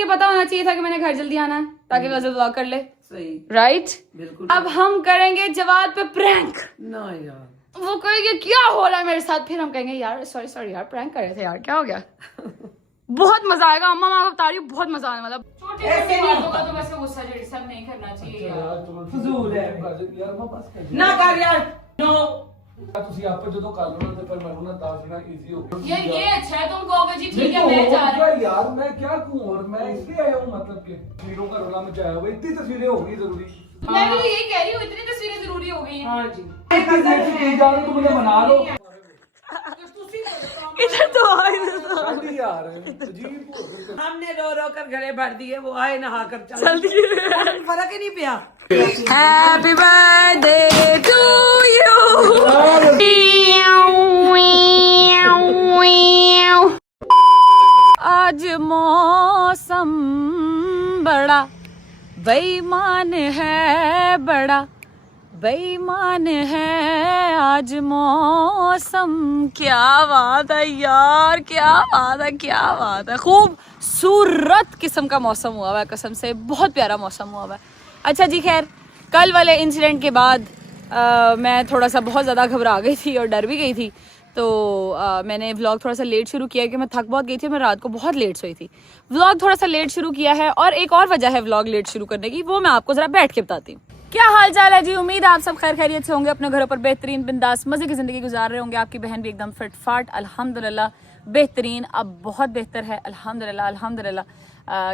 ये पता होना चाहिए था कि मैंने घर जल्दी आना है ताकि गजल व्लॉग कर ले। सही, राइट, बिल्कुल। अब हम करेंगे जवाद पे प्रैंक। ना यार, वो कहेंगे क्या हो रहा है मेरे साथ, फिर हम कहेंगे यार सॉरी सॉरी यार प्रैंक कर रहे थे यार, क्या हो गया। बहुत मजा आएगा, अम्मा मैं आपको बता रही हूँ, बहुत मजा आने वाला। छोटी बातों का तो वैसे गुस्सा जेडी सब नहीं करना चाहिए यार। फजूल है यार मैं बस कर ना कर यार। नो ਤੁਸੀਂ ਆਪੇ ਜਦੋਂ ਕਰ ਲਓ ਤੇ ਫਿਰ ਮੈਨੂੰ ਨਾ ਦੱਸ ਦੇਣਾ ਈਜ਼ੀ ਹੋ ਗਿਆ। ये अच्छा है, तुम कहोगे जी ठीक है मैं जा रहा हूँ यार मैं क्या कहूँ, और मैं इसलिए आया हूँ मतलब कि तस्वीरों का रोला मचाया हुआ, इतनी तस्वीरें होगी जरूरी। मैं भी तो यही कह रही हूँ, इतनी तस्वीरें जरूरी हो गई हैं। हाँ जी, तुम मुझे बना लो इधर तो यार, अजीब हो गया। हमने रो रो कर गले भर दिए, वो आए नहा कर चल जल्दी फर्क ही नहीं पिया। Happy birthday to you. आज मौसम बड़ा बेईमान है, बड़ा बेईमान है आज मौसम। क्या बात है यार, क्या बात है, क्या बात है। खूबसूरत किस्म का मौसम हुआ हुआ है, कसम से बहुत प्यारा मौसम हुआ हुआ है। अच्छा जी, खैर कल वाले इंसिडेंट के बाद मैं थोड़ा सा बहुत ज़्यादा घबरा गई थी और डर भी गई थी, तो मैंने व्लॉग थोड़ा सा लेट शुरू किया कि मैं थक बहुत गई थी, मैं रात को बहुत लेट सोई थी। व्लॉग थोड़ा सा लेट शुरू किया है, और एक और वजह है व्लॉग लेट शुरू करने की, वो मैं आपको ज़रा बैठ के बताती हूँ। क्या हाल चाल है जी, उम्मीद है आप सब खैर खैरियत से होंगे, अपने घरों पर बेहतरीन बिंदास मजे की जिंदगी गुजार रहे होंगे। आपकी बहन भी एकदम फिट फाट अल्हम्दुलिल्लाह बेहतरीन, अब बहुत बेहतर है अल्हम्दुलिल्लाह अल्हम्दुलिल्लाह,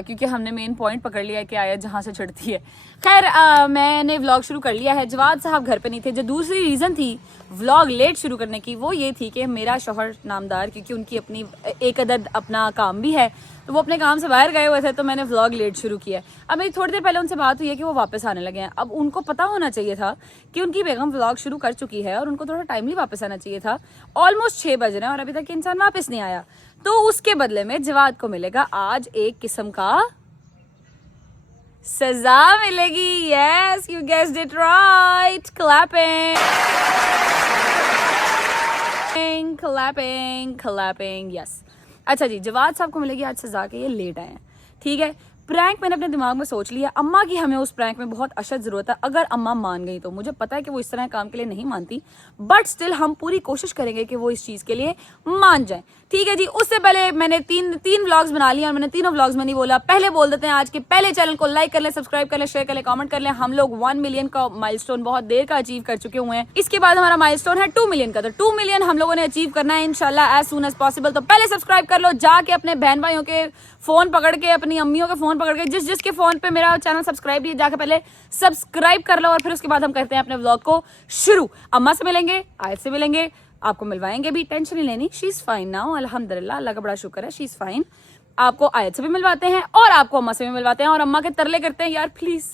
क्योंकि हमने मेन पॉइंट पकड़ लिया है कि आयत जहाँ से चिढ़ती है। खैर मैंने व्लॉग शुरू कर लिया है। जवाद साहब घर पे नहीं थे। जो दूसरी रीज़न थी व्लॉग लेट शुरू करने की, वो ये थी कि मेरा शौहर नामदार, क्योंकि उनकी अपनी एक अदद अपना काम भी है, तो वो अपने काम से बाहर गए हुए थे, तो मैंने व्लॉग लेट शुरू किया। अब मेरी थोड़ी देर पहले उनसे बात हुई है कि वो वापस आने लगे हैं। अब उनको पता होना चाहिए था कि उनकी बेगम व्लॉग शुरू कर चुकी है और उनको थोड़ा टाइमली वापस आना चाहिए था। ऑलमोस्ट 6 बज रहे हैं और अभी तक इंसान वापस नहीं आया, तो उसके बदले में जवाद को मिलेगा आज एक किस्म का सजा मिलेगी। Yes you guessed it right, clapping clapping clapping, yes. अच्छा जी, जवाद साहब को मिलेगी आज सजा के ये लेट आए हैं, ठीक है। प्रैंक मैंने अपने दिमाग में सोच लिया। अम्मा की हमें उस प्रैंक में बहुत अशद जरूरत है। अगर अम्मा मान गई तो, मुझे पता है कि वो इस तरह काम के लिए नहीं मानती, बट स्टिल हम पूरी कोशिश करेंगे कि वो इस चीज के लिए मान जाए, ठीक है जी। उससे पहले मैंने तीन व्लॉग्स बना लिए और मैंने तीनों व्लॉग्स में नहीं बोला, पहले बोल देते हैं आज के पहले चैनल को लाइक कर ले, सब्सक्राइब कर ले, शेयर कर ले, कमेंट कर ले। हम लोग 1 मिलियन का माइलस्टोन बहुत देर का अचीव कर चुके हुए हैं। इसके बाद हमारा माइलस्टोन है 2 मिलियन का, तो 2 मिलियन हम लोगों ने अचीव करना है इंशाल्लाह एज सून एज पॉसिबल। तो पहले सब्सक्राइब कर लो, जाके अपने बहन भाइयों के फोन पकड़ के, अपनी अम्मियों के फोन पकड़ के, जिसके फोन पे मेरा चैनल सब्सक्राइब नहीं, जाके पहले सब्सक्राइब कर लो, और फिर उसके बाद हम करते हैं अपने व्लॉग को शुरू। अम्मा से मिलेंगे, आयत से मिलेंगे, आपको मिलवाएंगे भी, टेंशन नहीं लेनी। शी इज फाइन नाउ अल्हम्दुलिल्लाह, अल्लाह का बड़ा शुक्र है, शी इज फाइन। आपको आयत से भी मिलवाते हैं और आपको अम्मा से भी मिलवाते हैं, और अम्मा के तरले करते हैं यार प्लीज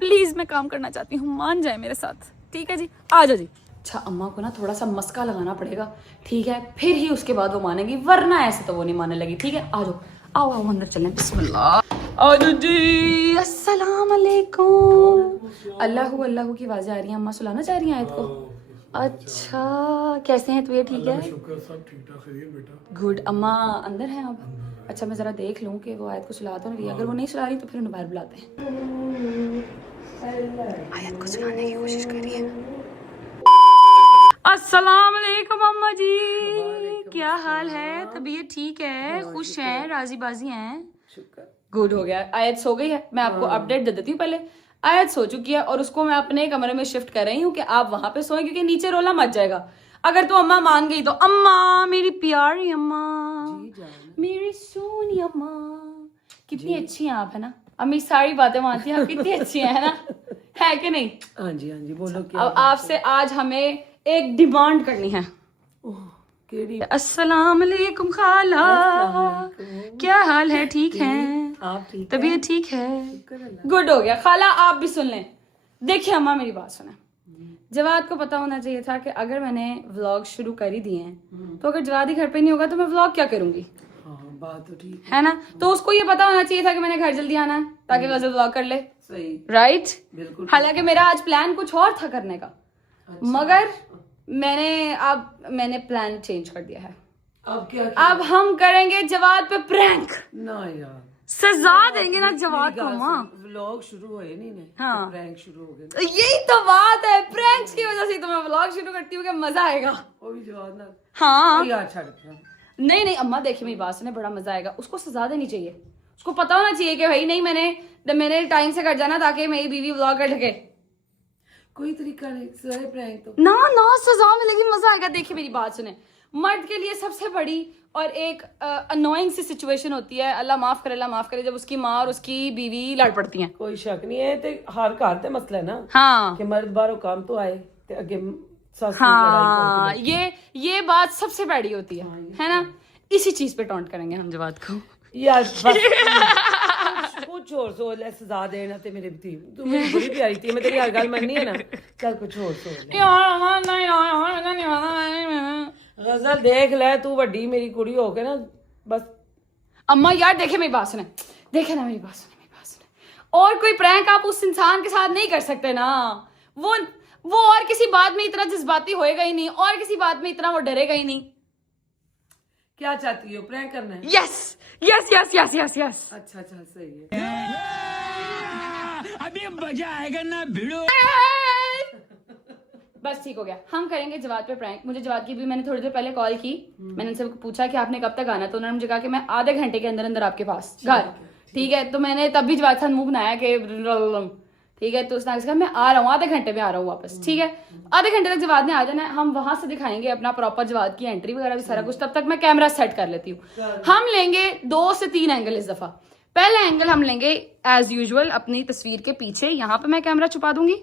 प्लीज मैं काम करना चाहती हूँ, मान जाए मेरे साथ, ठीक है जी। आ जाओ जी। अच्छा, अम्मा को ना थोड़ा सा मस्का लगाना पड़ेगा, ठीक है, फिर ही उसके बाद वो मानेगी, वरना ऐसे तो वो नहीं मानने लगी, ठीक है। आ जाओ, आओ आओ अंदर चलें, बिस्मिल्लाह। आ जाओ जी, अस्सलाम वालेकुम। अल्लाहू अल्लाहू की आवाजें आ रही हैं। अम्मा सुलाना चाह रही हैं आयत को। अच्छा, कैसे हैं तबीयत, ठीक है? शुक्र, सब ठीक ठाक है बेटा। गुड। अम्मा अंदर हैं अब? अच्छा, मैं जरा देख लूं कि वो आयत को सुला तो नहीं रही। अगर वो नहीं सुला रही तो फिर उन्हें बाहर बुलाते हैं। आयत को सुलाने की कोशिश कर रही है। अस्सलाम वालेकुम अम्मा जी, क्या हाल है? तबीयत ठीक है? खुश हैं, राजी बाजी हैं? शुक्र, गुड हो गया। आयत सो गई है, मैं आपको अपडेट दे देती हूँ पहले। आयत सो चुकी है और उसको मैं अपने कमरे में शिफ्ट कर रही हूँ कि आप वहां पे सोएं, क्योंकि नीचे रोला मच जाएगा। अगर तो अम्मा मान गई तो, अम्मा मेरी प्यारी अम्मा, मेरी सोनी अम्मा, कितनी अच्छी हैं आप, है ना? अम्मी सारी बातें मानती हैं आप, कितनी अच्छी हैं, है ना? है कि नहीं? हाँ जी हाँ जी, बोलो क्या। अब आपसे आज हमें एक डिमांड करनी है। अस्सलाम वालेकुम खाला, क्या हाल है? ठीक है? आप ठीक, तबीयत ठीक है? गुड हो गया। खाला आप भी सुन लें। देखिए अम्मा, मेरी बात सुने। जवाद को पता होना चाहिए था कि अगर मैंने व्लॉग शुरू कर ही दिए हैं, तो अगर जवाद ही घर पे नहीं होगा तो मैं व्लॉग क्या करूंगी? हाँ, बात तो ठीक है ना? तो उसको ये पता होना चाहिए था कि मैंने घर जल्दी आना है ताकि गजल व्लॉग कर ले। सही, राइट, बिल्कुल। हालांकि मेरा आज प्लान कुछ और था करने का, मगर मैंने प्लान चेंज कर दिया है। अब क्या? अब हम करेंगे जवाद पे प्रैंक। ना यार, सजा देंगे ना जवाब को अम्मा। व्लॉग शुरू हुए नहीं ने, हाँ। प्रैंक शुरू हो गए। यही तो बात है, प्रैंक्स की वजह से तो मैं व्लॉग शुरू करती हूँ कि मजा आएगा। वो भी जवाब ना हाँ यार छड़ के। नहीं नहीं अम्मा देखिए मेरी बात सुने, बड़ा मजा आएगा। उसको सजा देनी चाहिए, उसको पता होना चाहिए कि भाई नहीं मैंने टाइम से कर जाना ताकि मेरी बीवी व्लॉग कर ढके। कोई तरीका नहीं सारे प्रैंक तो ना ना सजा मिलेगी, मजा आएगा। देखिए मेरी बात सुने, मर्द के लिए सबसे बड़ी और एक अनोइंग सी सिचुएशन होती है, अल्लाह माफ करे, जब उसकी माँ और उसकी बीवी लड़ पड़ती हैं। कोई शक नहीं है ते हर घर ते मसला है ना हाँ कि मर्द बाहरों काम तो आए ते अगे सास हाँ ये बात सबसे बड़ी होती है ना। इसी चीज पे टॉन्ट करेंगे हम जवाब को। यार बस कुछ और सोच ले, सजा देना ते मेरे थी तू मेरी बड़ी प्यारी थी, मैं तेरी हर गल मननी है ना। चल कुछ और सोच ले। गजल देख ले, तू वड्डी मेरी कुड़ी हो के ना बस। अम्मा यार देखे मेरी बात सुने, देखे ना मेरी बात सुने, और कोई प्रैंक आप उस इंसान के साथ नहीं कर सकते ना। वो और किसी बात में इतना जज्बाती होएगा ही नहीं, और किसी बात में इतना वो डरेगा ही नहीं। क्या चाहती हो, प्रैंक करना है? Yes yes yes yes yes yes. अच्छा अच्छा सही है। अभी मजा आएगा ना भिड़ो। बस ठीक हो गया, हम करेंगे जवाब पे प्रैंक। मुझे जवाब की भी मैंने थोड़ी देर पहले कॉल की, मैंने उनसे पूछा कि आपने कब तक आना, तो उन्होंने मुझे कहा कि मैं आधे घंटे के अंदर अंदर आपके पास घर। ठीक है, तो मैंने तब भी जवाब साथ मुंह बनाया कि ठीक है, तो उसने कहा मैं आ रहा हूँ, आधे घंटे में आ रहा हूँ वापस। ठीक है, आधे घंटे तक जवाब ने आ जाना है, हम वहां से दिखाएंगे अपना प्रॉपर जवाब की एंट्री वगैरह भी सारा कुछ। तब तक मैं कैमरा सेट कर लेती हूँ। हम लेंगे 2 से 3 एंगल इस दफा। पहला एंगल हम लेंगे एज यूजुअल अपनी तस्वीर के पीछे, यहाँ पे मैं कैमरा छुपा दूंगी।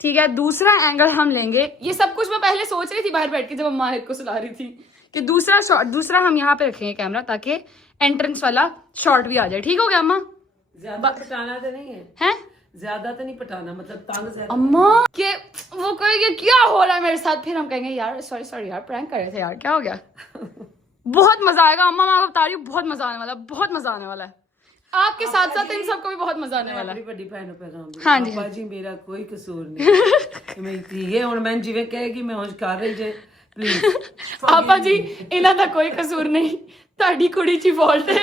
ठीक है, दूसरा एंगल हम लेंगे, ये सब कुछ मैं पहले सोच रही थी बाहर बैठ के जब अम्मा को सुला रही थी, कि दूसरा हम यहाँ पे रखेंगे कैमरा ताकि एंट्रेंस वाला शॉट भी आ जाए। ठीक हो गया अम्मा? ज्यादा पटाना तो नहीं है, हैं? ज्यादा तो नहीं पटाना, मतलब तंग ज्यादा। अम्मा के वो कहेंगे क्या हो रहा है मेरे साथ, फिर हम कहेंगे यार सॉरी यार प्रैंक कर रहे थे यार, क्या हो गया। बहुत मजा आएगा अम्मा, मैं आपको बता रही हूँ, बहुत मजा आने वाला है, बहुत मजा आने वाला है। आपके साथ साथ इन सबको भी बहुत मजा आने वाला है। बड़ी भैन पैगाम हाँ जी, पापा जी मेरा कोई कसूर नहीं। मैं ठीक है, मैं जिवें कहेगी मैं उंज कर रही जे प्लीज। पापा जी इन्हां दा कोई कसूर नहीं, ਤੁਹਾਡੀ ਕੁੜੀ 'ਚ फॉल्ट है।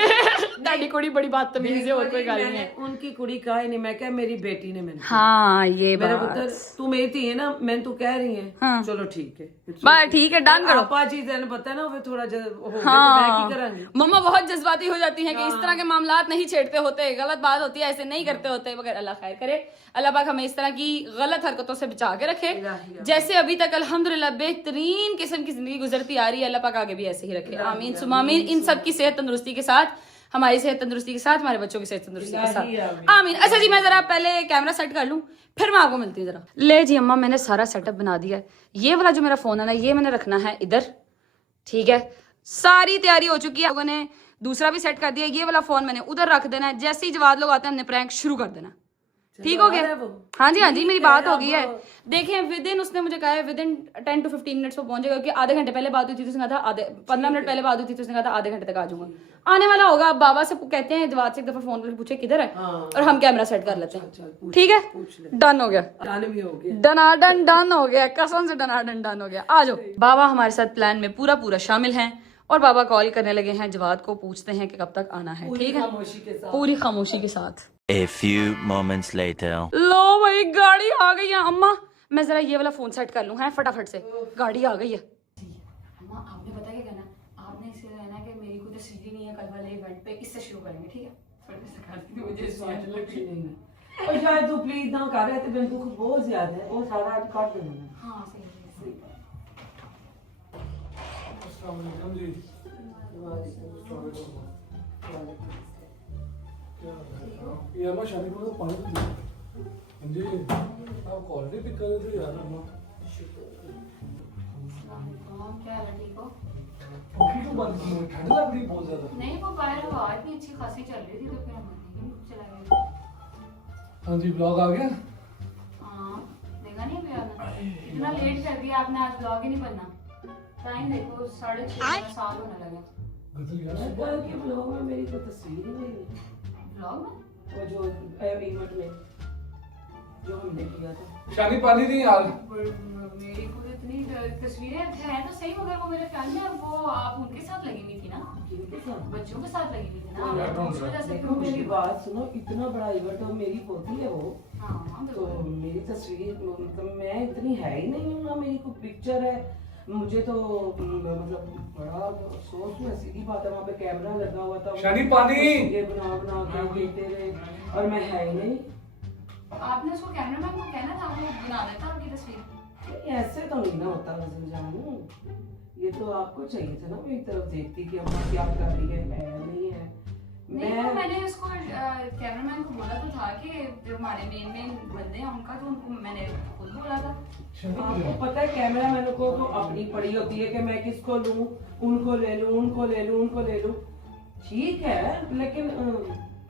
ਤੁਹਾਡੀ कुड़ी बड़ी बदतमीज है, और कोई गल नहीं है। उनकी कुड़ी का ही नहीं, मैं क्या मेरी बेटी ने मैंने। हाँ ये मेरा बात, पुत्र तू मेरी थी है ना, मैं तू कह रही है। हाँ। चलो ठीक है, बस ठीक है, डन करो। पापा जी तेन पता है ना वो थोड़ा हो गया, हाँ। तो मैं की करांगी। मम्मा बहुत जज्बाती हो जाती हैं कि इस तरह के मामलात नहीं छेड़ते होते, गलत बात होती है, ऐसे नहीं करते होते, मगर अल्लाह खैर करे। अल्लाह पाक हमें इस तरह की गलत हरकतों से बचा के रखे। जैसे अभी तक अल्हम्दुलिल्लाह बेहतरीन किस्म की जिंदगी गुजरती आ रही है, अल्लाह पाक आगे भी ऐसे ही रखे, आमीन सुम्मा आमीन। इन सब की सेहत तंदुरुस्ती के साथ, हमारी सेहत तंदुरुस्ती के साथ, हमारे बच्चों की सेहत तंदुरुस्ती के साथ, आमीन। अच्छा जी, मैं जरा पहले कैमरा सेट कर लूं, फिर मैं आपको मिलती हूँ जरा। ले जी अम्मा, मैंने सारा सेटअप बना दिया है। ये वाला जो मेरा फोन है ना, ये मैंने रखना है इधर। ठीक है, सारी तैयारी हो चुकी है, लोगों ने दूसरा भी सेट कर दिया। ये वाला फोन मैंने उधर रख देना है, जैसे ही जवाब लोग आते हैं हमने प्रैंक शुरू कर देना। ठीक हो गया? हाँ जी मेरी बात हो गई है। देखें विद इन, उसने मुझे कहा है विद इन 10 to 15 मिनट्स वो पहुंचेगा, क्योंकि आधे घंटे पहले बात हुई थी तो उसने कहा था 15 मिनट पहले बात हुई थी तो उसने कहा था आधे घंटे तक आ जाऊंगा। आने वाला होगा। अब बाबा से कहते हैं जवाब से एक दफा फोन करके पूछे किधर है, और हम कैमरा सेट कर लेते हैं। ठीक है, डन हो गया, डनाडन डन हो गया, कसम से डनाडन डन हो गया। आ जाओ। बाबा हमारे साथ प्लान में पूरा शामिल हैं, और बाबा कॉल करने लगे हैं, जवाब को पूछते हैं कि कब तक आना है। ठीक है, पूरी खामोशी के साथ। A few moments later. लो भाई गाड़ी आ गई है। अम्मा मैं जरा ये वाला फोन सेट कर लूं है फटाफट से, गाड़ी आ गई है। अम्मा आपने पता क्या करना, आपने इसे रहना कि मेरी कोई तस्वीर नहीं है कल वाले इवेंट पे, इससे शुरू करेंगे। ठीक है, और शायद तू प्लीज ना कर रहे थे, मेरे दुख बहुत ज्यादा है, वो सारा आज काट देना। हाँ सही है। अस्सलाम वालेकुम जी। ये अम्मा शादी को पानी तो दे जी, आप क्वालिटी पिक कर रहे थे यार अम्मा। क्या है, ठीक हो? पंखी तो बंद की है, ठंड लग रही बहुत ज्यादा। नहीं वो बाहर हवा इतनी अच्छी खासी चल रही थी तो फिर हम चला गए। हाँ जी, ब्लॉग आ गया। हाँ देखा नहीं अभी आपने, इतना लेट कर दिया आपने, आज ब्लॉग ही नहीं बनना। टाइम देखो 6:30 7 होने लगे। गजल यार कल के ब्लॉग में मेरी कोई तस्वीर ही नहीं है। ब्लॉग में वो जो इवेंट में जो हमने किया था। शानी पानी नहीं यार। मेरी को इतनी तस्वीरें है तो सही, मगर वो मेरे ख्याल में वो आप उनके साथ लगी हुई थी ना, किनके साथ? बच्चों के साथ लगी हुई थी ना, यार, तो उस वजह से देखो मेरी बात सुनो, इतना बड़ा इवेंट तो मेरी होती है वो, हाँ तो बिल्कुल। मेरी तस्वीर मतलब मैं इतनी है ही नहीं हूँ ना, मेरी कोई पिक्चर है। मुझे तो मतलब बड़ा अफसोस हुआ, सीधी बात है, वहाँ पे कैमरा लगा हुआ था, शानी पानी। ये बना बना के देते रहे और मैं है ही नहीं। आपने उसको कैमरामैन को कहना था वो बना देता आपकी तस्वीर। नहीं, ऐसे तो नहीं ना होता गजल जानू, ये तो आपको चाहिए था ना मेरी तरफ देखती कि अम्मा क्या कर रही है नहीं है। नहीं तो मैंने उसको कैमरामैन को बोला तो था कि जो हमारे मेन बंदे हैं उनका, तो उनको मैंने खुद बोला था। आपको पता है कैमरा मैन को तो अपनी पड़ी होती है कि मैं किसको लूं, उनको ले लूं, उनको ले लूं, उनको ले लूं, ठीक है, लेकिन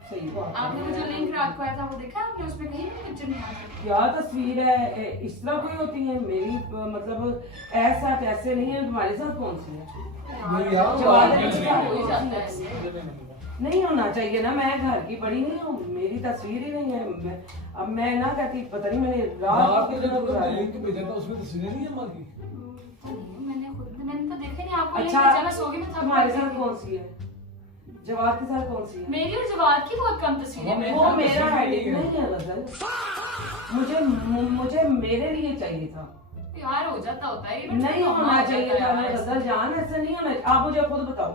सही बात है। आपने मुझे लिंक रात को आया था वो देखा आपने, उसमें कहीं भी पिक्चर नहीं आई। क्या तस्वीर है, इस तरह कोई होती है मेरी, मतलब ऐसा ऐसे नहीं है। तुम्हारे साथ कौन सी है? नहीं यार, जवाब नहीं, है, हो ही जाता है ऐसे। नहीं होना चाहिए ना, मैं घर की बड़ी नहीं हूँ, मेरी तस्वीर ही नहीं है। अब मैं ना कहती, पता नहीं मैंने रात आपने कितना जब बुलाया। लिंक भेजा था उसमें तस्वीरें नहीं है अम्मा की। मैंने तो देखा नहीं आपको लिंक अच्छा, भेजा, मैं सो गई, मैं थक तुम्हारे गई। साथ कौन सी है? जवाब के साथ कौन सी है? मेरी और जवाब की बहुत कम तस्वीरें हैं। वो साथ मेरा तस्वीर हेडिंग नहीं है। नहीं है गजल, मुझे मेरे लिए चाहिए था, यार हो जाता होता है ये, नहीं होना चाहिए था। मैं गजल जान ऐसा नहीं होना। आप मुझे खुद बताओ,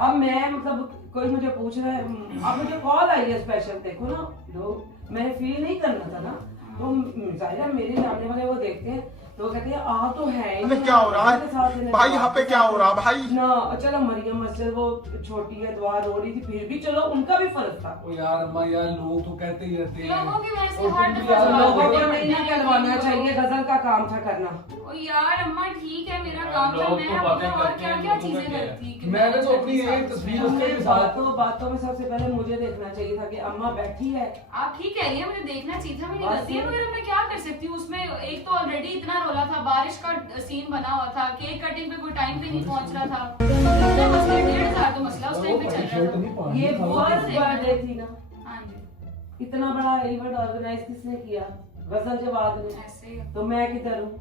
अब मैं मतलब कोई मुझे पूछ रहा है, अब मुझे कॉल आई है स्पेशल, देखो ना लोग, मैंने फील नहीं करना था ना, तो जाहिर है मेरे जानने वाले वो देखते हैं तो वो कहते हैं आ तो है ही अबे नहीं, क्या हो रहा उसके साथ है देने भाई, का। यहाँ पे क्या हो रहा है भाई? ना चलो मरियम मस्जिद वो छोटी है, दुआ रो रही थी, फिर भी चलो उनका भी फर्क था। ओ यार अम्मा यार, लोग तो कहते ही रहते हैं। लोगों की वजह से और हर तुम भी दफा यार, जवाब लोगों को देते नहीं ना कहलवाना चाहिए, गजल का काम था करना। ओ यार अम्मा ठीक है, मेरा काम था, लोग मैं तो अब बातें और करते क्या हैं, क्या लोगों चीजें का क्या है? करती कि मैंने तो मैं अपनी छठी एक साल तस्वीर में- उसके उसमें साथ- बातों में सबसे पहले मुझे देखना चाहिए था कि अम्मा बैठी है। आप ठीक कह रही हैं, मुझे देखना चाहिए था, मेरी बस गलती है, मगर मैं क्या कर सकती हूँ उसमें। एक तो ऑलरेडी इतना रोला था, बारिश का सीन बना हुआ था, केक कटिंग पे कोई टाइम पे नहीं पहुंच रहा था, इतने मसले, 1,500 तो मसला उस टाइम पे चल रहा था। ये बहुत बर्थडे थी ना, हाँ जी, इतना बड़ा इवेंट ऑर्गेनाइज किसने किया? गजल जवाब ने। ऐसे ही। तो मैं किधर हूँ?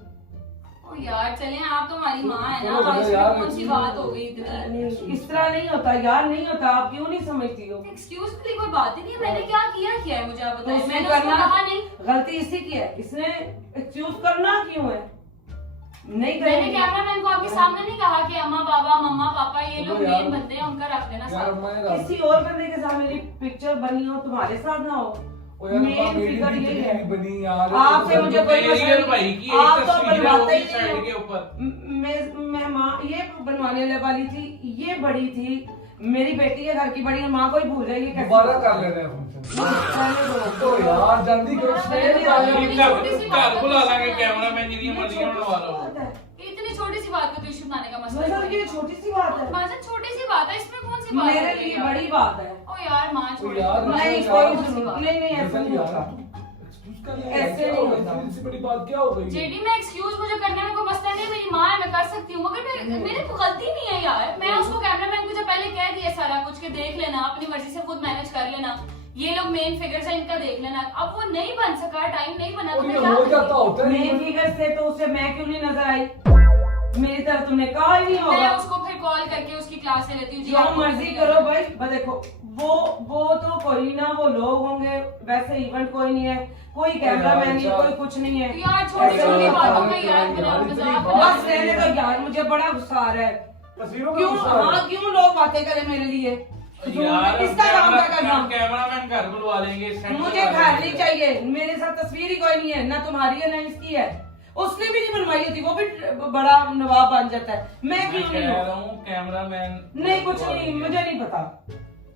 ओ यार चलें, आप तो हमारी माँ है ना, चलो, इसमें यार, कौन सी बात हो गई इतनी। नहीं, इस तरह नहीं होता यार, नहीं होता। आप क्यों नहीं समझती हो? एक्सक्यूज के लिए कोई बात ही नहीं है, मैंने क्या किया है मुझे आप तो बताइए, उसने मैंने उसको करना, कहा नहीं। गलती इसी की है, इसने एक्सक्यूज करना क्यों है? नहीं मैंने करेंगे। कैमरामैन को आपके सामने नहीं कहा कि अम्मा बाबा मम्मा पापा ये लोग चलो यार। मेन बंदे हैं, उनका रख लेना यार साथ। अम्मा यार, किसी और बंदे के साथ मेरी पिक्चर बनी हो, तुम्हारे साथ ना हो। ओ यार अम्मा, मेन मेरी फिगर भी यही है। बनी यार। आपसे मुझे कोई मेरी और भाई की एक आप तो तस्वीर है बनवाते वो ही भी नहीं साइड हो। के ऊपर। मैं माँ ये बनवाने वाली थी, ये बड़ी थी, मेरी बेटी है घर की बड़ी है, माँ को ही भूल जाएगी कैसे? दोबारा कर लेना है फंक्शन। तो यार जल्दी करो, घर बुला लांगे कैमरामैन जी, मर्जियां बनवा लो। इतनी छोटी सी बात को तो इशू बनाने का मसला गजल की छोटी सी बात है, माजन छोटी सी बात है, इसमें कौन सी बात मेरे हो गई लिए यार? बड़ी बात है। ओ यार माँ छोटी यार, सी बात है, नहीं यार, कोई कौन सी जरूरत बात? नहीं, नहीं ऐसा नहीं होता। ऐसे नहीं होता। इससे बड़ी बात क्या हो गई? जेडी में एक्सक्यूज मुझे करने में कोई मसला नहीं है, मेरी माँ है, मैं कर सकती हूँ, मगर मेरी तो गलती नहीं है यार। मैं उसको कैमरामैन को जब पहले कह दिया सारा कुछ कि देख लेना, अपनी मर्जी से खुद मैनेज कर लेना, ये लोग मेन फिगर्स हैं, इनका देख लेना। अब वो नहीं बन सका, टाइम नहीं बना, तो और मैं ये क्या हो जाता करती? होता है। मेन फिगर से तो उसे मैं क्यों नहीं नजर आई? मेरी तरफ तुमने कहा ही नहीं मैं होगा। उसको फिर कॉल करके उसकी क्लास ले लेती हूँ जी, जो आपको मर्जी कुछ करो भाई, बस देखो वो तो कोई ना, वो लोग होंगे, वैसे इवेंट कोई नहीं है, कोई कैमरामैन नहीं, कोई कुछ नहीं है। यार छोटी ऐसे छोटी नहीं बातों होता। में यार मेरा यार, मजाक इतनी बना बस रहने दो यार, मुझे बड़ा गुस्सा आ रहा है। तस्वीरों में क्यों गुस्सा आ रहा है। हाँ क्यों लोग बातें करें मेरे लिए? यार किसका काम था करना? कैमरामैन घर बुलवा लेंगे, सेट मुझे बुलवा घर लेंगे। नहीं चाहिए, मेरे साथ तस्वीर ही कोई नहीं है, ना तुम्हारी है ना इसकी है। उसने भी नहीं बनवाई थी, वो भी बड़ा नवाब बन जाता है, मैं मैं क्यों कह नहीं रहा हूँ? हूँ कैमरामैन नहीं कुछ नहीं, मुझे नहीं पता।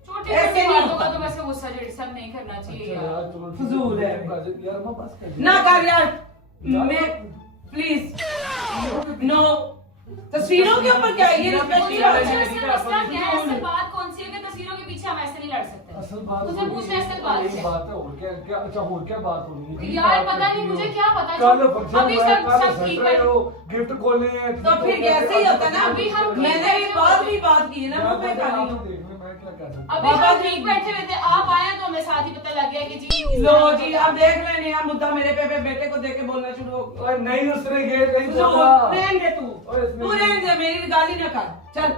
छोटी ऐसे छोटी नहीं बातों होता। का तो वैसे गुस्सा जेडी सब नहीं करना चाहिए अच्छा यार। यार, चलो ठीक फजूल है। यार अम्मा बस कर दो। ना कर यार, मैं प्लीज नो। तस्वीरों के ऊपर क्या है? ये respect की बात है। असल मसला क्या है, असल बात कौन सी है कि तस्वीरों के पीछे हम ऐसे नहीं लड़ सकते। असल बात मुझे पूछना असल बात यही है। बात है, और क्या क्या अच्छा और क्या बात होनी है? यार पता नहीं, मुझे क्या पता, कल फंक्शन अभी हुआ है, सब कल सब हंस ठीक रहे है। हो, गिफ्ट खोलने हैं। तो फिर ऐसे ही होता ना, अभी हम मैंने भी बात की है ना, यार, मुंह पे मैं खाली आप हूँ। देख लो, मैं क्या कर सकता हूँ? अभी हम ठीक बैठे हुए थे, आप आए तो हमें साथ ही पता लग गया कि जी लो जी आप देख लेने आप मुद्दा मेरे पे बेटे को देख के बोलना शुरू हो गया। ओए नहीं उसने ये नहीं तो बोला। रहने दे तू ओए इसमें- तू रहने दे मेरी गाली ना कर चल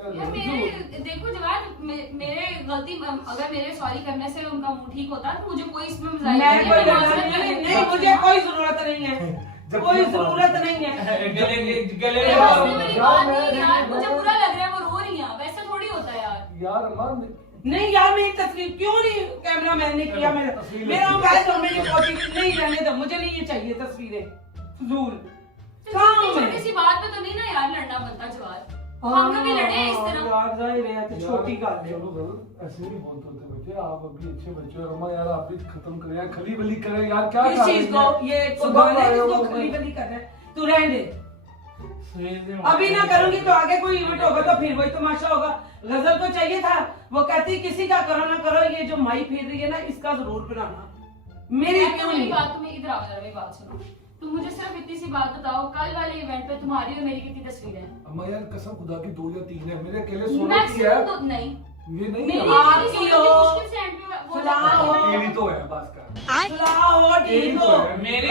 यार मेरे देखो जवाब मेरे गलती अगर मेरे सॉरी करने से उनका मुंह ठीक होता तो मुझे कोई इसमें मजाक मैं कोई नहीं मुझे कोई जरूरत नहीं है कोई जरूरत नहीं है गले यार में मुझे बुरा लग रहा है वो रो रही है वैसे थोड़ी होता है यार यार अम्मा नहीं यार मेरी तस्वीर क्यों नहीं कैमरा मैन ने किया मेरा मोबाइल तो मैंने कॉपी नहीं रहने दो मुझे नहीं ये चाहिए तस्वीरें फजूल काम है छोटी सी बात पे तो नहीं ना यार लड़ना बनता जवाब हम कभी लड़े इस तरह यार जाहिर है तो छोटी गल है चलो गलत ऐसे नहीं बोलते होते बच्चे आप अभी अच्छे बच्चे हो। अम्मा यार आप भी खत्म करें यार खली बली करें यार क्या इस चीज को ये को गाने किसको खली बली करना है तू रहने दे अभी ना करूंगी तो आगे कोई इवेंट होगा तो फिर वही तमाशा होगा गजल को चाहिए था वो कहती किसी का करो ना करो ये जो माई फिर रही है ना इसका जरूर बनाना मेरी क्यों नहीं बात तुम्हें इधर आओ जरा मेरी बात सुनो तुम मुझे सिर्फ इतनी सी बात बताओ कल वाले इवेंट पे तुम्हारी और मेरी कितनी तस्वीरें हैं अम्मा यार कसम खुदा की 2 या 3 है मेरे अकेले सोने की है मैक्सिमम तो नहीं ये नहीं मेरी है आपकी हो। मुश्किल से एंड पे वो सलाह हो। तेरी तो है बस का सलाह हो ठीक हो मेरी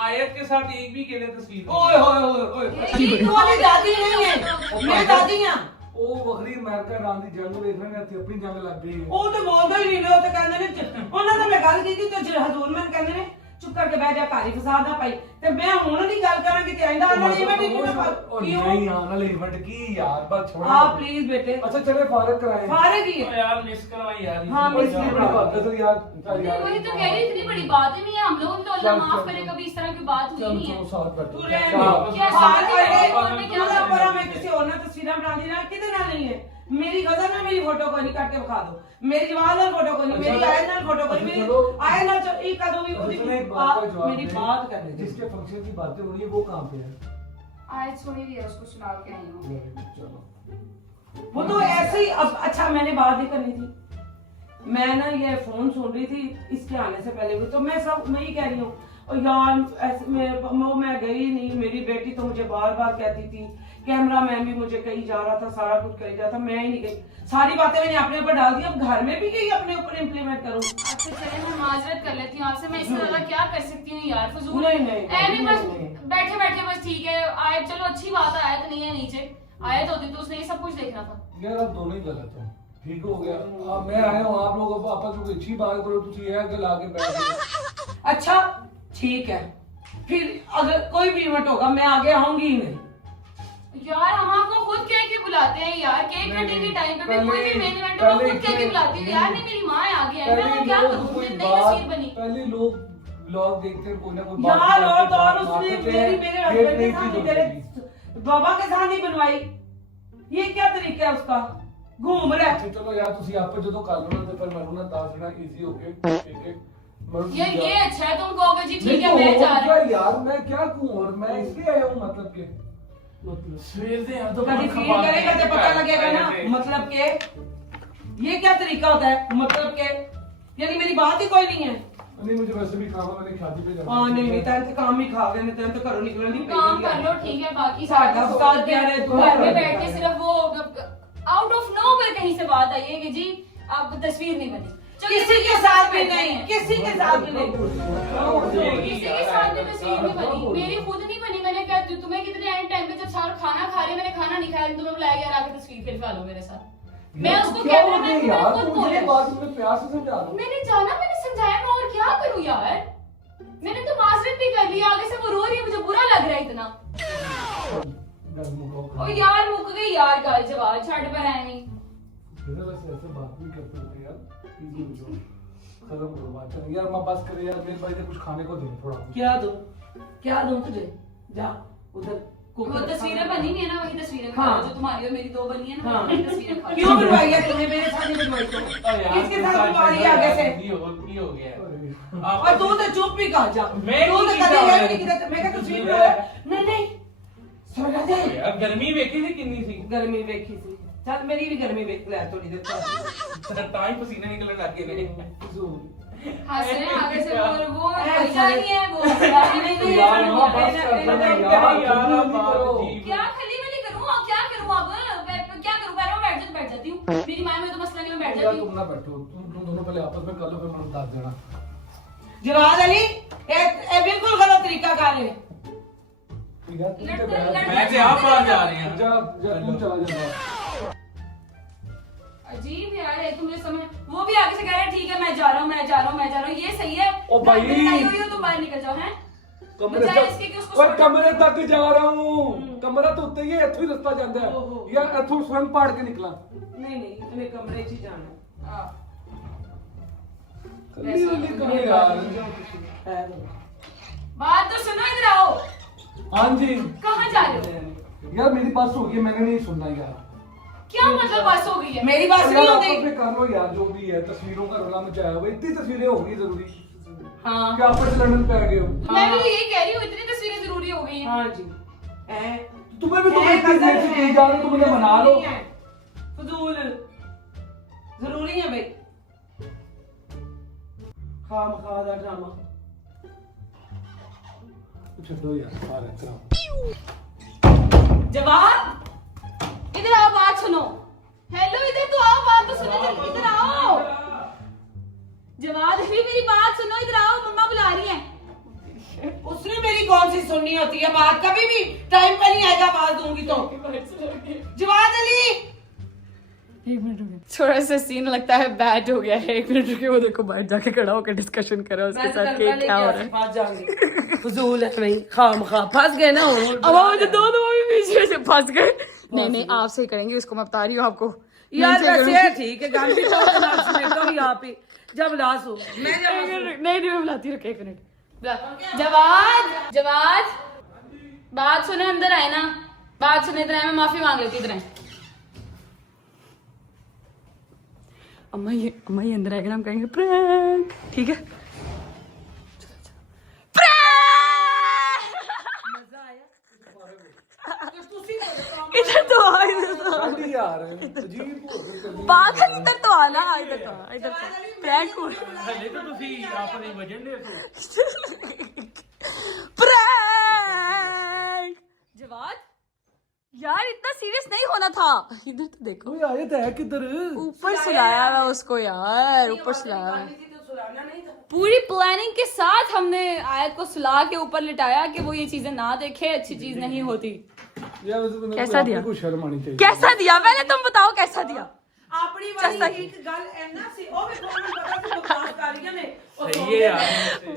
आयत के साथ एक भी केले तस्वीर ओए होए होए ओए तू वाली दादी नहीं है मैं दादी हां ਉਹ ਵਖਰੀ ਅਮਰੀਕਾ ਰਾਂ ਦੀ ਜੰਗ ਵੇਖ ਰਹੇ ਨੇ ਇੱਥੇ ਆਪਣੀ ਜੰਗ ਲੱਗ ਗਈ ਉਹ ਤੇ ਬੋਲਦਾ ਹੀ ਨਹੀਂ ਨੇ ਉਹ ਤੇ ਕਹਿੰਦੇ ਨੇ ਉਹਨਾਂ ਦਾ ਮੈਂ ਗੱਲ ਕੀਤੀ ਤੇ ਹਜ਼ੂਰ ਮੈਂ ਕਹਿੰਦੇ ਨੇ ਚੁੱਪ ਕਰਕੇ ਬਹਿ ਜਾ ਘਾਰੀ ਫਸਾਦ ਨਾ ਪਾਈ ਤੇ ਮੈਂ ਹੁਣ ਨਹੀਂ ਗੱਲ ਕਰਾਂਗੀ ਤੇ ਆਇੰਦਾ ਉਹਨਾਂ ਨੇ ਇਵੈਂਟ ਕਿਉਂ ਨਹੀਂ ਆਣ ਵਾਲੇ ਇਵੈਂਟ ਕੀ ਯਾਰ ਬਸ ਛੋੜ ਆ ਪਲੀਜ਼ बेटे अच्छा चले फारग कराए फारग ही है यार मिस करवाई यार हाँ, miss इतनी बड़ी बात है तो यार नहीं, वही तो कह रही इतनी बड़ी बात ही नहीं है हम लोग तो अल्लाह माफ करे कभी इस तरह की बात हुई नहीं है साथ बैठो तू रहने क्या साथ साथ बैठे और मैं क्या क्या करूं? पर मैं किसी और ना तस्वीरें बना दी ना किधर ना नहीं है मेरी गजल ना मेरी फोटो को नहीं काट के दिखा दो मेरी जवान ना फोटो को नहीं मेरी आयत ना फोटो को नहीं मेरी आयत ना चल एक का दो भी उसने एक बात का जवाब मेरी दे, बात करने दे जिसके फंक्शन की बातें हो रही है वो कहाँ पे है आज छोड़ी हुई है उसको सुना के आई हूँ चलो वो तो ऐसे ही अब अच्छा मैंने बात ही करनी थी मैं ना ये फोन सुन रही थी इसके आने से पहले भी तो मैं ही कह रही हूँ और यार ऐसे मैं गई नहीं मेरी बेटी तो मुझे बार बार कहती थी कैमरा मैन भी मुझे कहीं जा रहा था सारा कुछ कहीं जा रहा था मैं ही नहीं गई सारी बातें मैंने अपने ऊपर डाल दी अब घर में भी कहीं अपने ऊपर इम्प्लीमेंट करूँ अच्छा चले मैं माजरत कर लेती हूँ आपसे मैं इससे ज्यादा क्या कर सकती हूँ यार फजूल नहीं, ऐ भी बस नहीं। बैठे बैठे बस ठीक है आयत चलो अच्छी बात है आयत नहीं है नीचे आयत होती तो उसने ये सब कुछ देखना था यार आप दोनों ही गलत हो ठीक हो गया अब मैं आया हूँ आप लोग आपस में अच्छी बात करो तुझे यह गल आके बैठ गए अच्छा ठीक है फिर अगर कोई भी इवेंट होगा मैं आगे आऊंगी ही नहीं यार हम आपको खुद कह के बुलाते हैं यार केक कटिंग के टाइम पे भी कोई भी मेन इवेंट हो खुद कह के बुलाती हूँ यार नहीं मेरी माँ आगे है मैं क्या करूँ नई तस्वीर बनी पहले लोग ब्लॉग देखते हैं कोई ना कोई यार और उसने बात करते हैं, मेरे ये हस्बैंड के नहीं साथ चीज मेरे होती। बाबा के साथ नहीं बनवाई ये क्या तरीका है उसका घूम रहा है अच्छा चलो यार ਤੁਸੀਂ ਆਪੇ ਜਦੋਂ ਕਰ ਲਓ ਨਾ ਤੇ ਫਿਰ ਮੈਨੂੰ ਨਾ ਦੱਸ ਦੇਣਾ ਈਜ਼ੀ ਹੋ ਕੇ ठीक है ये अच्छा है तुम कहोगे जी ठीक है मैं जा रही हूँ यार मैं क्या कहूँ और मैं इसलिए आया हूँ मतलब के सवेर से यार तो कभी फील करेगा तो पता लगेगा ना मतलब के ये क्या तरीका होता है मतलब के यानी मेरी बात ही कोई नहीं है नहीं मुझे वैसे भी काम है मैंने शादी पे जाना हाँ नहीं तैन तो काम ही खा गए नहीं तैन तो घरों निकलने नहीं काम कर लो ठीक है बाकी साਡਾ उस्ताद कह रहे हैं, घर में बैठ के सिर्फ वो आउट ऑफ नोवेयर कहीं से बात आई है कि जी अब तस्वीर नहीं बनी चलो किसी के साथ भी नहीं किसी के साथ भी नहीं किसी के साथ भी तस्वीर नहीं बनी मेरी खुद नहीं बनी मैंने क्या तुम्हें कितने एंड टाइम पे जब सारा खाना खा रहे मैंने खाना नहीं खाया तुम लोग लाया गया आके तस्वीर खिंचवा लो मेरे साथ मैं उसको कैमरा मैन को यार खुद तुम बोला ये बात में प्यार से समझा दो मैंने जाना मैंने समझाया मैं और क्या करूं यार मैंने तो माजरत भी कर लिया आगे से वो रो रही है मुझे बुरा लग रहा है इतना ओ यार मुक गई यार गल जवाब छड़ पर है नहीं वैसे ऐसे बात नहीं करते होते यार इजी हो जाओ खत्म करो बात चलो यार मैं बस करे यार मेरे भाई ने कुछ खाने को दे थोड़ा क्या दूं तुझे जा उधर वो तस्वीरें बनी नहीं है ना वही तस्वीरें हाँ। जो तुम्हारी और मेरी दो बनी है ना हाँ। वही तस्वीरें खा क्यों बनवाई है तूने मेरे साथ नहीं बनवाई तो किसके साथ बनवाई है आगे से की हो गया और तू तो चुप ही कहा जा मैं तू तो नहीं कभी कीता ये नहीं किया मैं क्या तस्वीर बना नहीं सुन दे यार गर्मी वेखी थी कितनी सी गर्मी देखी थी चल मेरी भी गर्मी देख ले थोड़ी देर ताई पसीने निकलने लग गए हंस रहे हैं आगे से वो ऐसा पैसा नहीं है वो नहीं यार मां बस कर दो यार क्या खली में नहीं करूं अब क्या करूं अब क्या करूं पैरों में बैठ जाती हूँ मेरी माँ में तो मसला नहीं मैं बैठ यार जाती हूँ तुम ना बैठो तुम दोनों दोनों पहले आपस में कर लो, फिर मैं बता देना। जवाद अली ये बिल्कुल गलत तरीका कर रहे हैं। ठीक है, तुम तो बैठ। मैं से आप बाहर जा रहे हैं। जा जा तू चला जा। अजीब यार है, तुम ये समझ, वो भी आगे से कह रहा है ठीक है मैं जा रहा हूँ, मैं जा रहा हूँ, मैं जा रहा हूँ, ये सही है। ओ भाई। लड़ाई हुई हो तो बाहर निकल जाओ, हैं? कमरे बजाय इसके कि उसको तक कमरे तक जा रहा हूँ। कमरा तो उत्ते ही है, इथों ही रास्ता जाता है या इथों स्वयं पहाड़ के निकला। नहीं नहीं इन्हें कमरे च ही जाना हाँ। कल्ली वाली कमरे यार। है। बात तो सुनो, इधर आओ। हाँ जी कहाँ जा रहे हो? यार मेरी बात हो गई, मैंने नहीं सुनना यार। क्या मतलब बस हो गई है? मेरी बात यार नहीं आपस होती। में कर लो यार, जो भी है तस्वीरों का रोला मचाया हुआ, इतनी तस्वीरें होगी जरूरी हाँ कि आपस में लड़न पे आ गए हो। मैं भी यही कह रही हूँ, इतनी तस्वीरें जरूरी हो गई हैं। हाँ जी है। तुम्हें भी तो इतनी देर से कहीं जा रहे हो, तुम मुझे मना लो। फजूल जरूरी है भाई, खाम खादा ड्रामा। छोड़ो यार, सारे तरह जवाब, इधर आओ, बात सुनो। हेलो, इधर तो आओ, बात तो सुनो, इधर आओ। जवाब अभी मेरी बात सुनो, इधर आओ, मम्मा बुला रही हैं। उसने मेरी कौन सी सुननी होती है बात, कभी भी टाइम पे नहीं आएगा आवाज दूंगी तो। जवाद अली एक मिनट रुकिए, थोड़ा सा सीन लगता है बैड हो गया है। एक मिनट रुकिए, वो देखो बाहर जाके खड़ा होकर डिस्कशन करो उसके साथ कि क्या हो रहा है। पास जाऊंगी। फजूल है भाई, खाम खा फंस गए ना। अब वो मुझे दोनों भी बीच में से फंस गए। नहीं नहीं, आप सही करेंगे, उसको मैं बता रही हूँ आपको। यार वैसे है ठीक है, गांधी चौक के नाम से तो ही आप ही जब लाश हो मैं जब नहीं नहीं, मैं बुलाती हूँ, रुकिए एक मिनट। जवाद, जवाद, बात सुने, अंदर आए ना, बात सुने, इधर आए, मैं माफी मांग लेती, इधर आए। अम्मा ये अंदर आएगा ना, हम कहेंगे प्रैंक, ठीक है? मजा आया तो तुसी इधर तो आ, इधर तो आ। शादी यार अजीब हो गई। बात है, इधर तो आना, इधर तो आ, इधर तो प्रैंक हो। हले तो ਤੁਸੀਂ ਆਪਣੇ ਵਜਨ ਦੇ ਤੋਂ प्रैंक। जवाद यार, इतना सीरियस नहीं होना था। इधर तो देखो, कोई आयत है किधर? ऊपर सुलाया हुआ उसको यार, ऊपर सुलाया हुआ। तो सुलाना नहीं था। पूरी प्लानिंग के साथ हमने आयत को सुला के ऊपर लिटाया कि वो ये चीजें ना देखे, अच्छी चीज नहीं होती। यार वैसे तो कैसा दिया? कोई शर्म आनी चाहिए। कैसा दिया, पहले तुम बताओ कैसा दिया? ਆਪਣੀ ਵਾਲੀ ਇੱਕ ਗੱਲ ਐਨਾ ਸੀ ਉਹ ਵੀ ਤੁਹਾਨੂੰ ਪਤਾ ਸੀ ਬਕਵਾਸ ਕਰ ਰਹੀਆਂ ਨੇ ਸਹੀ ਹੈ ਯਾਰ।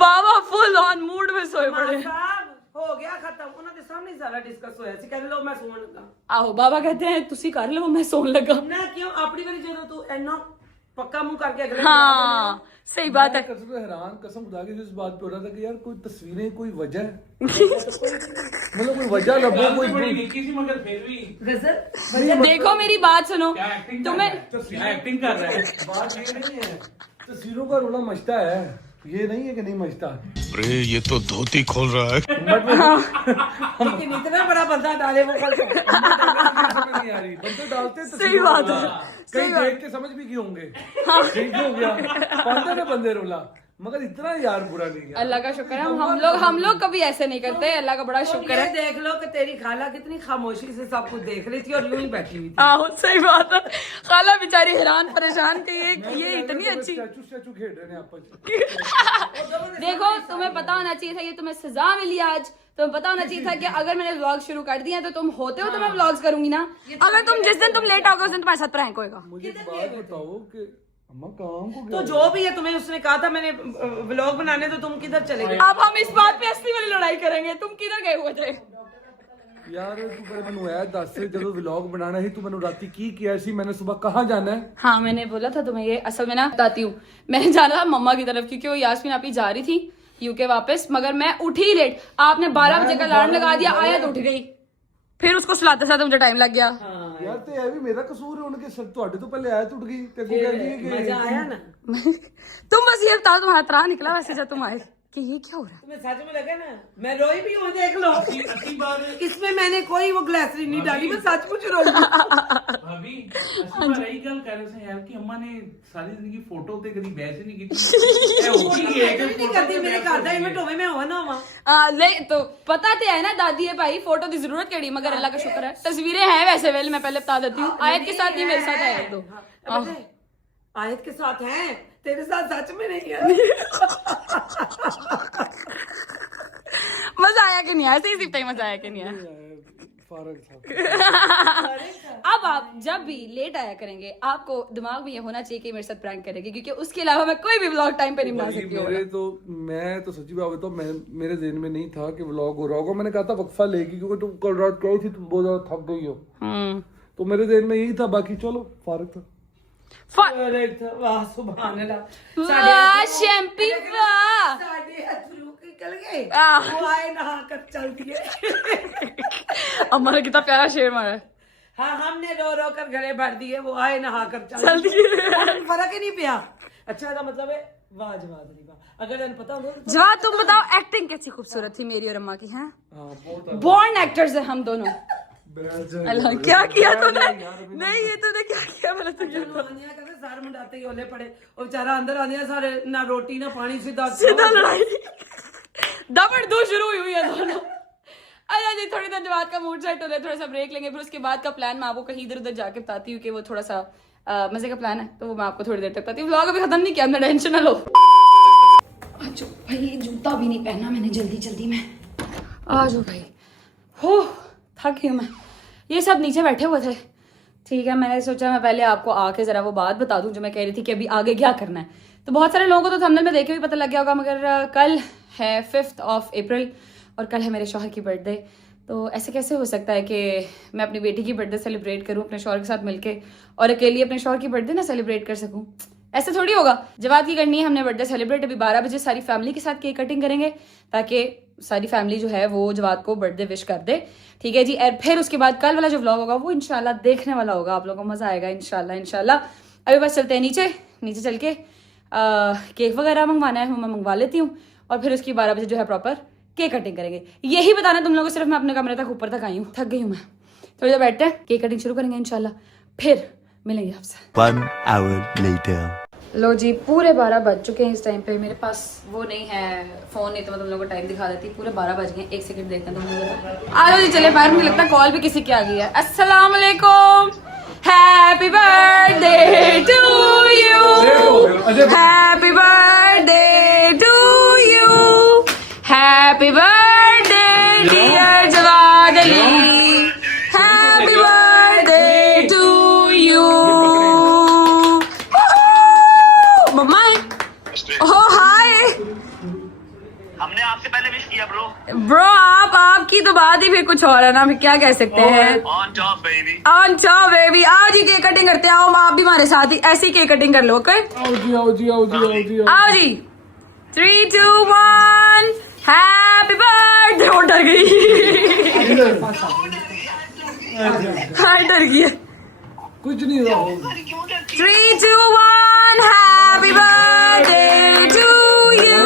बाबा फुल ऑन मूड में सोए पड़े। ਸਾਹਿਬ ਹੋ ਗਿਆ ਖਤਮ, ਉਹਨਾਂ ਦੇ ਸਾਹਮਣੇ ਸਾਰਾ ਡਿਸਕਸ ਹੋਇਆ ਸੀ, ਕਹਿੰਦੇ ਲੋ ਮੈਂ ਸੌਣ ਲੱਗਾ। आहो बाबा कहते हैं तुसी कर लो, मैं सोने लगा। ਨਾ ਕਿਉਂ ਆਪਣੀ ਵਾਲੀ ਜਦੋਂ ਤੂੰ ਐਨਾ पक्का मुंह करके अगले हाँ सही बात है। कसम से हैरान, कसम खुदा की इस बात पे हो रहा था कि यार कोई तस्वीरें, कोई वजह मतलब कोई वजह लबो, कोई कोई बड़ी निकी सी मगर फिर भी गजल देखो मेरी बात सुनो, क्या एक्टिंग तुम्हें क्या एक्टिंग कर रहा है। बात ये नहीं है, तस्वीरों का रोना मचता है, ये नहीं है कि नहीं मचता। अरे ये तो धोती खोल रहा है। लेकिन इतना बड़ा बंदा डाले वो फल नहीं आ रही, बंदे डालते हैं सही बात है, कहीं देख के समझ भी क्यों होंगे ठीक हो गया, पाते ना बंदे रोला, मगर इतना यार बुरा नहीं है। अल्लाह का शुक्र है, हम लोग कभी ऐसे नहीं करते, अल्लाह का बड़ा शुक्र है। देख लो कि तेरी खाला कितनी खामोशी से सब कुछ देख रही थी और यूं ही बैठी हुई थी। आहो सही बात है, खाला बेचारी हैरान परेशान कि ये इतनी अच्छी। स्टैचू स्टैचू खेल रहे हैं आपस। देखो तुम्हें पता होना चाहिए था, ये तुम्हें सजा मिली आज। तुम्हें पता होना चाहिए था कि अगर मैंने व्लॉग शुरू कर दिया तो तुम होते हो तो मैं व्लॉग्स करूंगी ना। अगर तुम जिस दिन तुम लेट आओगे उस दिन तुम्हारे साथ प्रैंक होएगा। मुझे एक बात बताओ कि अम्मा काम को तो जो भी है, तुम्हें उसने कहा था मैंने व्लॉग बनाने, तो तुम किधर चले गए? अब हम इस बात पे असली वाली लड़ाई करेंगे, तुम किधर गए हुए थे? यार तू पहले मैंने ऐ दस जो व्लॉग बनाना ही तू मैंने राती की किया सी, मैंने सुबह कहाँ जाना है? हाँ मैंने बोला था तुम्हें, ये असल में ना बताती हूँ, मैंने जाना था मम्मा की तरफ क्योंकि वो यास्मीन आपी जा रही थी यूके वापस, मगर मैं उठी लेट। आपने 12 बजे का अलार्म लगा दिया, आयत उठ गई, फिर उसको सुलाते सुलाते मुझे टाइम लग गया। यार तो ये भी मेरा कसूर है, उनके सर ਤੁਹਾਡੇ ਤੋਂ पहले आयत उठ गई ते को कह रही है कि मजा आया ना? तुम बस ये बताओ, तुम्हारा त्राह निकला वैसे जब तुम आए कि ये क्या हो रहा है? तुम्हें सच में लगा ना मैं रोई भी हूँ, देख लो अच्छी बात है इसमें मैंने कोई वो ग्लिसरीन नहीं डाली, मैं सचमुच रोई। भाभी अच्छी बात रही गल कर रहे यार कि अम्मा ने सारी जिंदगी फोटो ते कभी बहस ही नहीं की। ए होगी है कि नहीं करती, मेरे घर का इवेंट होवे मैं होवा ना होवा। नहीं तो पता तो है ना दादी है भाई, फोटो की जरूरत केड़ी, मगर अल्लाह का शुक्र है तस्वीरें हैं वैसे वेल। मैं पहले बता देती हूँ, आयत के साथ नहीं, मेरे साथ है एक दो। आयत के साथ हैं तेरे साथ सच में नहीं है। मजा आया कि नहीं आया? सही सिर्फ मजा आया कि नहीं आया? फारग था। अब आप जब भी लेट आया करेंगे आपको दिमाग में ये होना चाहिए कि मेरे साथ प्रैंक करेंगे, क्योंकि उसके अलावा मैं कोई भी व्लॉग टाइम पे नहीं बना सकती हूँ। मैं तो सच्ची बात बताऊं, मेरे ज़हन में नहीं था कि व्लॉग हो रहा होगा। मैंने कहा था वक्फा लेगी क्योंकि तुम कल रात गई थी, तुम बहुत ज्यादा थक गई हो, तो मेरे ज़हन में यही था। बाकी चलो फारग था। वाह सुभान अल्लाह। वाह शैम्पी वाह। साढ़े अथरू निकल गए, आह। वो आए नहा कर चल दिए। अम्मा ने कितना प्यारा शेर मारा है। हाँ, हमने रो रो कर घड़े भर दिए, वो आए नहा कर चल दिए। फर्क ही नहीं पिया। अच्छा का मतलब है वाह जवाब नहीं वाह। अगर तन पता हो तो जवाब तुम बताओ, एक्टिंग कैसी खूबसूरत थी मेरी और अम्मा की। हैं बॉर्न एक्टर्स है हम दोनों। अल्लाह क्या किया तूने? नहीं ये तूने क्या किया? मैंने तो सारे मुंडाते ही ओले पड़े, और बेचारा अंदर आने सारे ना रोटी ना पानी, सीधा लड़ाई दमड़ दो शुरू हुई है दोनों। अच्छा जी, थोड़ी देर जवाब का मूड सेट हो रहा है, थोड़ा सा ब्रेक लेंगे, फिर उसके बाद का प्लान मैं आपको कहीं इधर उधर जाके बताती हूँ कि वो थोड़ा सा मजे का प्लान है, तो वो मैं आपको थोड़ी देर तक बताती हूँ। व्लॉग अभी खत्म नहीं किया, मैं टेंशन ना लो। आज भाई जूता भी नहीं पहना मैंने जल्दी में। आज भाई हो थक गई मैं। ये सब नीचे बैठे हुए थे, ठीक है। मैंने सोचा मैं पहले आपको आके जरा वो बात बता दूं जो मैं कह रही थी कि अभी आगे क्या करना है। तो बहुत सारे लोगों को तो थंबनेल में देखे भी पता लग गया होगा, मगर कल है 5 अप्रैल और कल है मेरे शौहर की बर्थडे। तो ऐसे कैसे हो सकता है कि मैं अपनी बेटी की बर्थडे सेलिब्रेट करूं अपने शौहर के साथ मिलके, और अकेली अपने शौहर की बर्थडे ना सेलिब्रेट कर सकूं? ऐसे थोड़ी होगा। जवाब की करनी है हमने बर्थडे सेलिब्रेट। अभी 12 बजे सारी फैमिली के साथ केक कटिंग करेंगे ताकि सारी फैमिली जो है वो जवाब को बर्थडे विश कर दे, ठीक है जी। और फिर उसके बाद कल वाला जो व्लॉग होगा वो इंशाल्लाह देखने वाला होगा, आप लोगों को मजा आएगा इंशाल्लाह। अभी बस चलते हैं नीचे चल के केक वगैरह मंगवाना है, मैं मंगवा लेती हूँ, और फिर उसकी 12 बजे जो है प्रॉपर केक कटिंग करेंगे। यही बताना तुम लोगों को, सिर्फ मैं अपने कमरे तक ऊपर तक आई हूँ, थक गई हूँ मैं। थोड़ी देर बैठते हैं, केक कटिंग शुरू करेंगे इंशाल्लाह, फिर मिलेंगे आपसे। 1 hour later. लो जी, पूरे 12 बज चुके हैं। इस टाइम पे मेरे पास वो नहीं है फोन, नहीं तो मैं तुम लोगों को टाइम दिखा देती। पूरे 12 बज गए। 1 सेकंड देखते हैं तुम लोग। आ लो जी, चले बाहर। मुझे लगता है कॉल भी किसी की आ गई है। अस्सलाम वालेकुम, happy birthday to you, happy birthday to you, happy birthday dear Jawad Ali, happy birthday to you. मम्मा ओह हाय, हमने आपसे पहले विश किया ब्रो। आपकी तो बात ही फिर कुछ और है ना, फिर क्या कह सकते हैं। On top baby. आओ जी केक कटिंग करते हैं। आओ आप भी हमारे साथ ही ऐसी केक कटिंग कर लो। ओके आओ जी। 3 2 1 हैप्पी बर्थडे। वो डर गई। हाँ डर गई। कुछ नहीं हुआ। 3 2 1 happy birthday to you,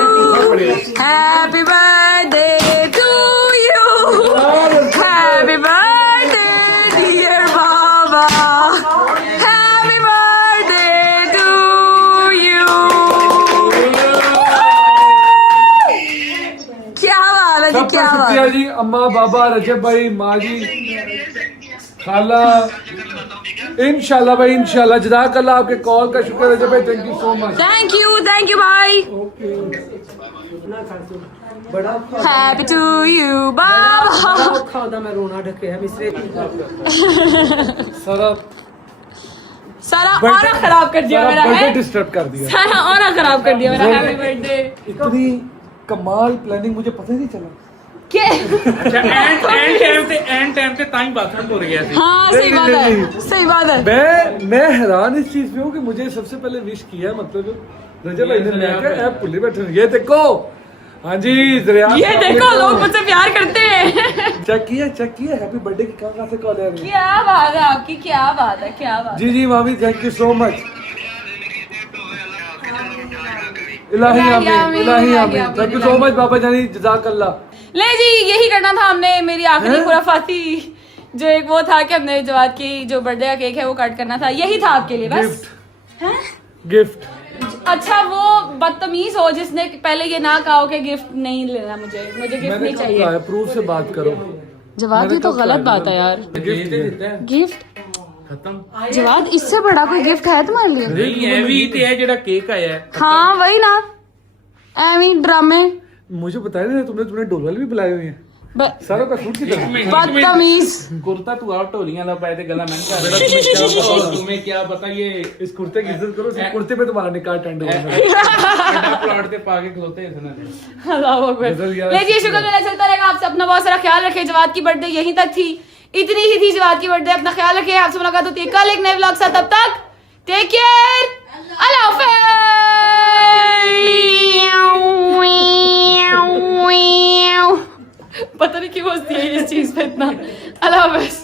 happy birthday to you, happy birthday dear बाबा, हैप्पी बर्थडे टू यू। क्या बात है जी, सबका क्या बात शुक्रिया है। जी, अम्मा बाबा रजब भाई, माँ जी, खाला। इंशाल्लाह भाई इंशाल्लाह। जज़ाकल्लाह, आपके कॉल का शुक्र रजब भाई, thank you so much. Thank you भाई। बड़ा हैप्पी टू यू बाबा। औखा होता, मैं रोना ढके है मिसरे सारा ऑरा खराब कर दिया मेरा है, डिस्टर्ब कर दिया। सारा ऑरा खराब कर दिया मेरा। Happy birthday. इतनी कमाल प्लानिंग मुझे पता ही नहीं चला। क्या? अच्छा एंड टाइम पे ताई बाथरूम हो गया थी। हाँ सही बात है। मैं हैरान इस चीज पे हूँ कि मुझे सबसे पहले विश किया, मतलब रजब भाई ने, मैं क्या ऐप पुल्ली बैठे। ये देखो, हाँ जी जरिया, ये देखो लोग मुझसे प्यार करते हैं। चेक किया हैप्पी बर्थडे की कहाँ से कॉल है। क्या बात है आपकी, क्या बात है। जी मामी, थैंक यू सो मच। इलाही आमीन। थैंक यू सो मच बाबा जानी, जज़ाकल्लाह। ले जी, यही करना था हमने। मेरी आखिरी खुराफाती जो एक वो था कि हमने जवाब की जो बर्थडे का केक है वो कट करना था, यही था आपके लिए बस। गिफ्ट। अच्छा वो बदतमीज हो जिसने पहले ये ना कहा हो कि गिफ्ट नहीं लेना, मुझे गिफ्ट नहीं चाहिए। प्रूफ से बात करो। जवाब ये तो गलत बात है यार। गिफ्ट गिफ्ट खत्म जवाद इससे बड़ा कोई गिफ्ट है तुम्हारे लिए? नहीं है भी ते है जेड़ा केक आया है हाँ वही ना, एवी ड्रामे मुझे बताया नहीं तुमने ढोल वाले भी बुलाए हुए हैं सारों का सूट की तरह। बदतमीज। कुर्ता तू आप ढोलियां दा पाए ते गला महंगा तुम्हें क्या पता ये इस कुर्ते की इज्जत करो, इस कुर्ते पे तुम्हारा निकाह अटेंड होगा। अड्डा प्लॉट ते पाके खलोते हैं इसने अल्लाह अकबर। लीजिए शुक्र मेरा चलता रहेगा। आपसे अपना बहुत सारा ख्याल रखें। जवाद की बर्थडे यहीं तक थी, इतनी ही थी जवाद की बर्थडे। अपना ख्याल रखें। आपसे मुलाकात होती है कल एक नए व्लॉग साथ। तब तक टेक केयर, अल्लाह हाफिज़। पता नहीं क्यों हंसती है इस चीज पे इतना। अल्लाह हाफिज़।